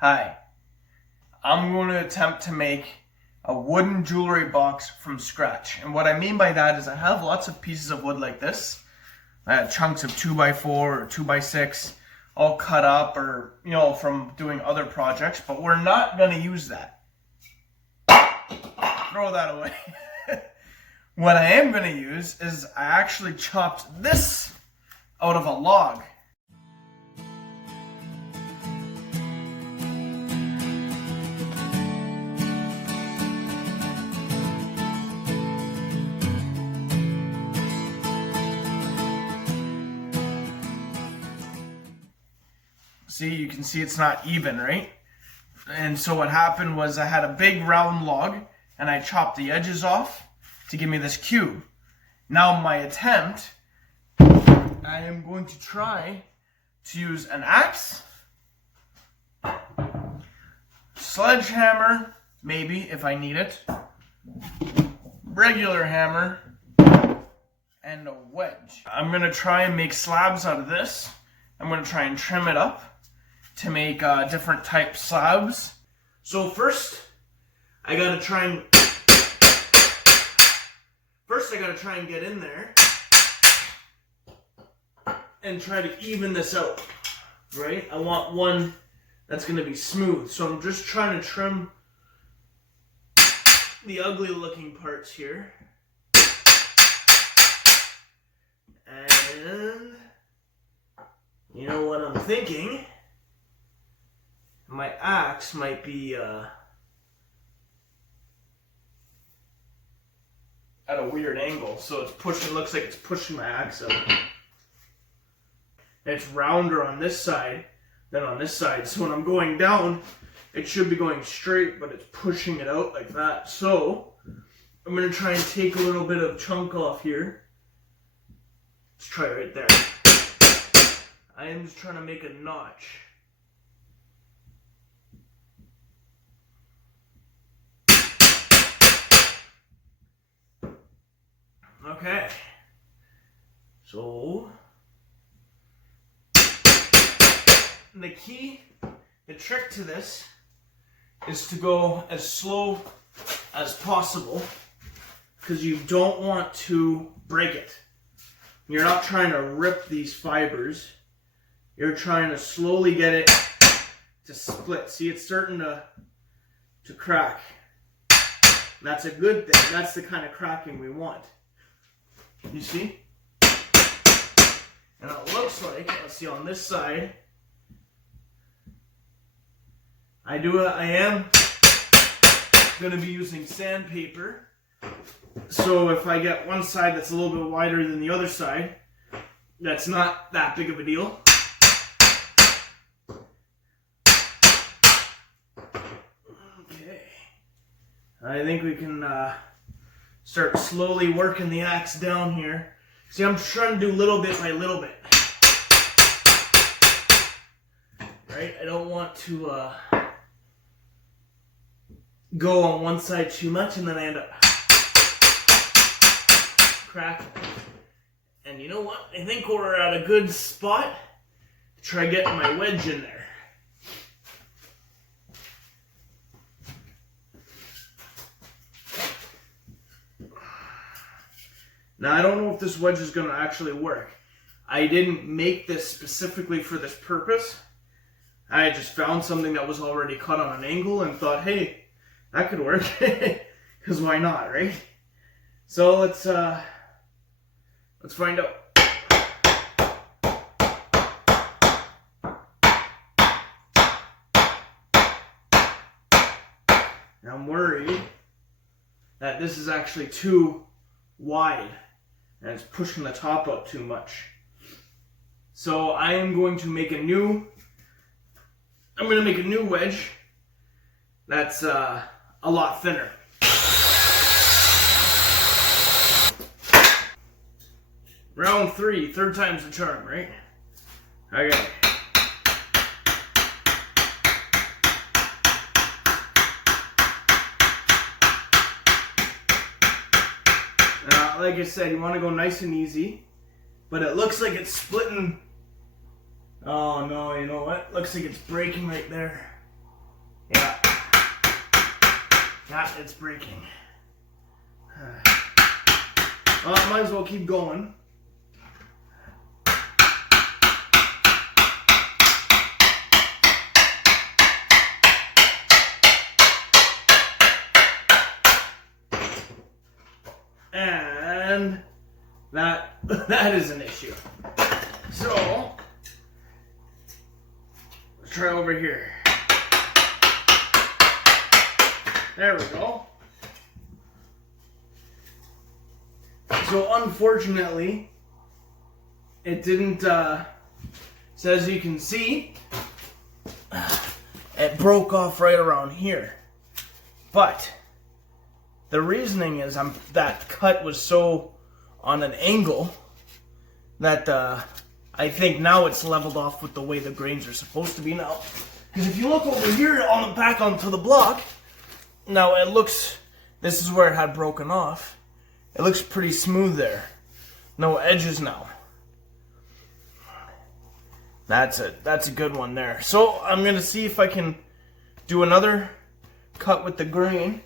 Hi, I'm going to attempt to make a wooden jewelry box from scratch. And what I mean by that is I have lots of pieces of wood like this. I have chunks of 2x4 or 2x6 all cut up or, from doing other projects, but we're not going to use that. Throw that away. What I am going to use is I actually chopped this out of a log. See, you can see it's not even, right? And so what happened was I had a big round log and I chopped the edges off to give me this cube. Now my attempt, I am going to try to use an axe, sledgehammer, maybe if I need it, regular hammer, and a wedge. I'm going to try and make slabs out of this. I'm going to try and trim it up to make different type slabs. So first, I gotta try and get in there and try to even this out, right? I want one that's gonna be smooth. So I'm just trying to trim the ugly looking parts here. And you know what I'm thinking? My axe might be at a weird angle, so it's pushing. Looks like it's pushing my axe out. And it's rounder on this side than on this side, so when I'm going down, it should be going straight, but it's pushing it out like that. So I'm gonna try and take a little bit of chunk off here. Let's try right there. I am just trying to make a notch. Okay, so the trick to this is to go as slow as possible because you don't want to break it. You're not trying to rip these fibers. You're trying to slowly get it to split. See, it's starting to crack. That's a good thing. That's the kind of cracking we want. You see? And it looks like, let's see, on this side, I am going to be using sandpaper. So if I get one side that's a little bit wider than the other side, that's not that big of a deal. Okay. I think we can start slowly working the axe down here. See, I'm trying to do little bit by little bit. Right? I don't want to go on one side too much and then I end up cracking. And you know what? I think we're at a good spot to try getting my wedge in there. Now, I don't know if this wedge is going to actually work. I didn't make this specifically for this purpose. I just found something that was already cut on an angle and thought, hey, that could work. Because why not, right? So let's find out. Now, I'm worried that this is actually too wide. And it's pushing the top out too much. So I am going to make a new wedge that's a lot thinner. Round 3, third time's the charm, right? Okay. Like I said, you want to go nice and easy, but it looks like it's splitting. Oh no, you know what? Looks like it's breaking right there. Yeah. Yeah, it's breaking. Well, I might as well keep going. And that is an issue. So let's try over here. There we go. So unfortunately, it didn't, so as you can see, it broke off right around here. But the reasoning is that cut was so on an angle that I think now it's leveled off with the way the grains are supposed to be now. Because if you look over here on the back onto the block, now it looks, this is where it had broken off. It looks pretty smooth there. No edges now. That's a good one there. So I'm gonna see if I can do another cut with the grain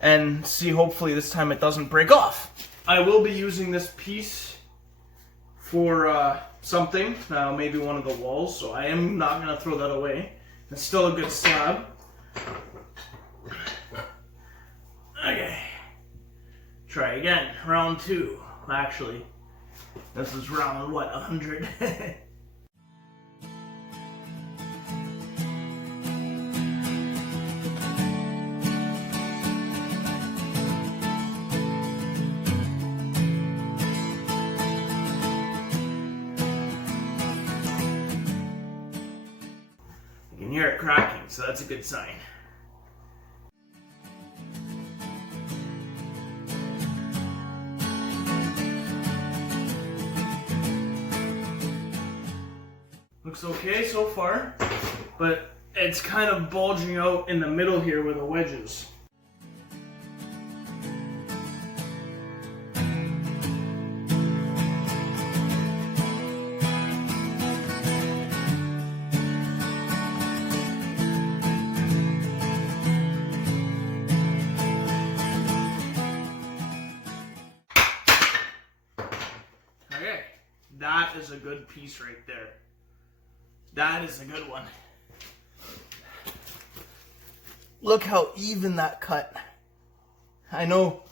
and see, hopefully this time it doesn't break off. I will be using this piece for something, maybe one of the walls, so I am not gonna throw that away. It's still a good slab. Okay. Try again. Round 2. Actually, this is round, what, 100? You can hear it cracking, so that's a good sign. Looks okay so far, but it's kind of bulging out in the middle here where the wedge is. Okay, that is a good piece right there. That is a good one. Look how even that cut. I know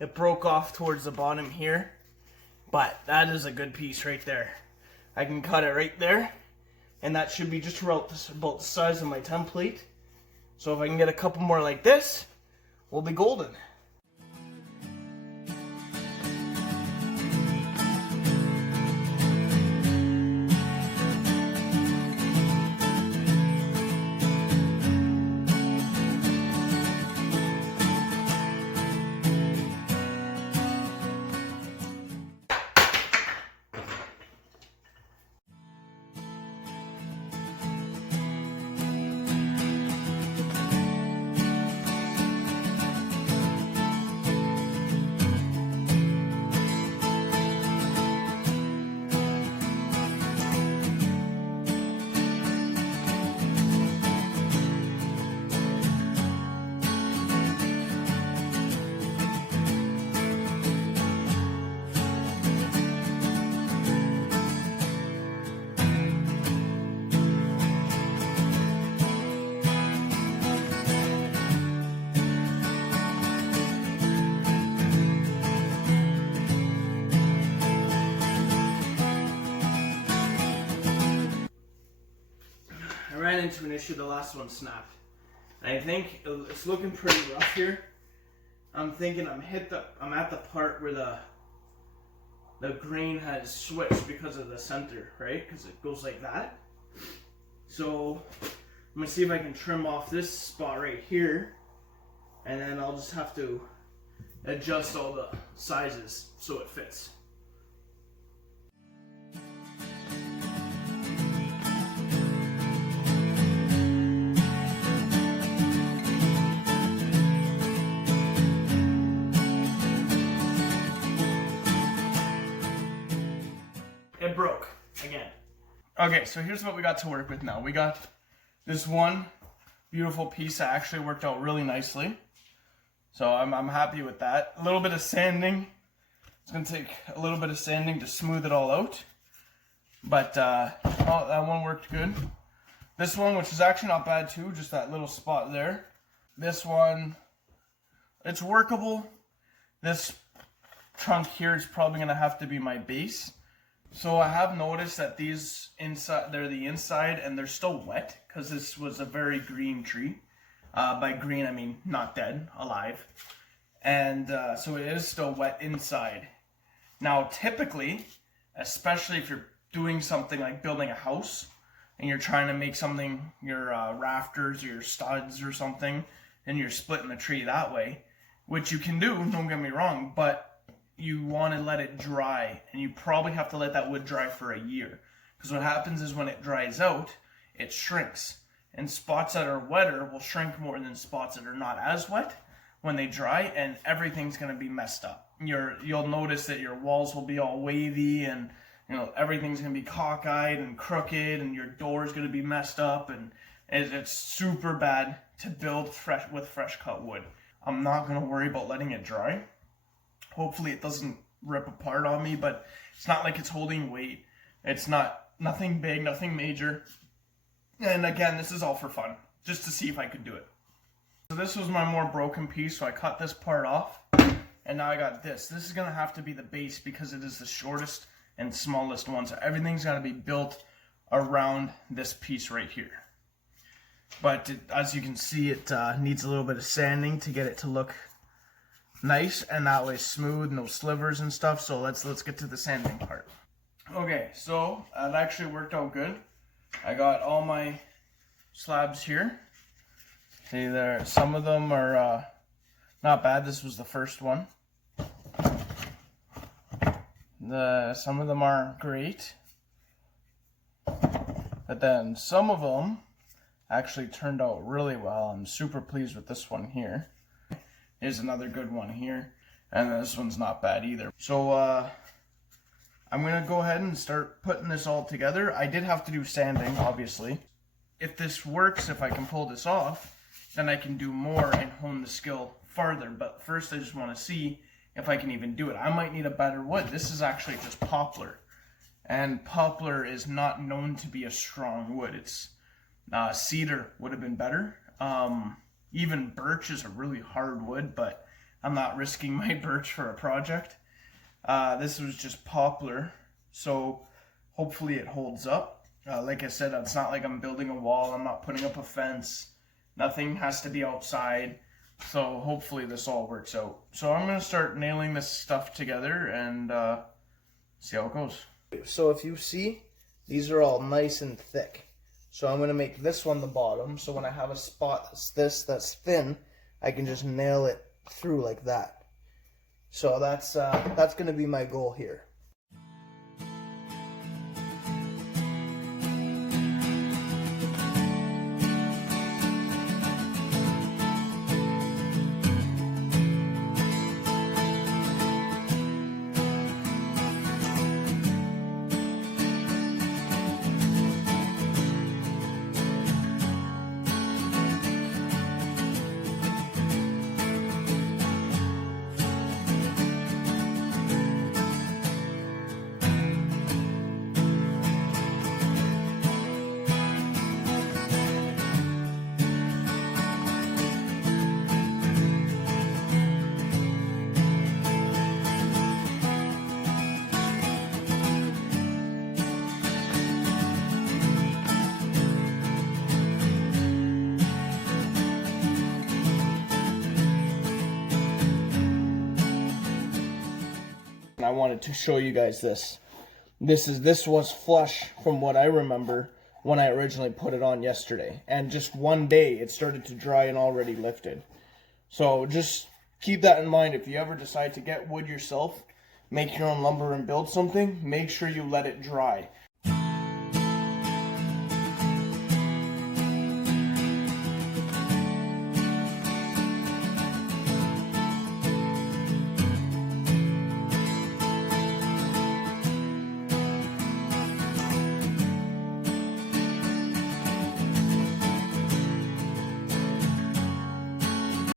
it broke off towards the bottom here, but that is a good piece right there. I can cut it right there, and that should be just about the size of my template. So if I can get a couple more like this, we'll be golden. I ran into an issue, the last one snapped. And I think it's looking pretty rough here. I'm thinking I'm at the part where the grain has switched because of the center, right? Because it goes like that. So I'm gonna see if I can trim off this spot right here, and then I'll just have to adjust all the sizes so it fits. It broke again. Okay, so here's what we got to work with now. We got this one beautiful piece that actually worked out really nicely. So I'm happy with that. A little bit of sanding. It's going to take a little bit of sanding to smooth it all out. But oh, that one worked good. This one, which is actually not bad too, just that little spot there. This one, it's workable. This trunk here is probably going to have to be my base. So I have noticed that these inside, they're the inside and they're still wet because this was a very green tree. By green, I mean not dead, alive. And so it is still wet inside. Now, typically, especially if you're doing something like building a house and you're trying to make something, your rafters or your studs or something, and you're splitting the tree that way, which you can do, don't get me wrong, but you want to let it dry, and you probably have to let that wood dry for a year. Because what happens is when it dries out, it shrinks. And spots that are wetter will shrink more than spots that are not as wet when they dry, and everything's going to be messed up. You'll notice that your walls will be all wavy, and everything's going to be cockeyed and crooked, and your door's going to be messed up, and it's super bad to build with fresh cut wood. I'm not going to worry about letting it dry. Hopefully it doesn't rip apart on me, but it's not like it's holding weight. It's nothing big, nothing major. And again, this is all for fun, just to see if I could do it. So this was my more broken piece, so I cut this part off, and now I got this. This is going to have to be the base because it is the shortest and smallest one, so everything's got to be built around this piece right here. But as you can see, it needs a little bit of sanding to get it to look nice, and that way smooth, no slivers and stuff. So let's get to the sanding part. Okay, so that actually worked out good. I got all my slabs here. See there, some of them are not bad. This was the first one. Some of them aren't great, but then some of them actually turned out really well. I'm super pleased with this one here. Here's another good one here, and this one's not bad either. So I'm gonna go ahead and start putting this all together. I did have to do sanding, obviously. If this works, if I can pull this off, then I can do more and hone the skill farther. But first I just want to see if I can even do it. I might need a better wood. This is actually just poplar, and poplar is not known to be a strong wood. It's cedar would have been better. Even birch is a really hard wood, but I'm not risking my birch for a project. This was just poplar, so hopefully it holds up. Like I said, it's not like I'm building a wall. I'm not putting up a fence. Nothing has to be outside. So hopefully this all works out. So I'm going to start nailing this stuff together and see how it goes. So if you see, these are all nice and thick. So I'm going to make this one the bottom, so when I have a spot that's thin, I can just nail it through like that. So that's going to be my goal here. I wanted to show you guys this. This was flush from what I remember when I originally put it on yesterday, and just one day it started to dry and already lifted. So just keep that in mind. If you ever decide to get wood yourself, make your own lumber and build something, make sure you let it dry.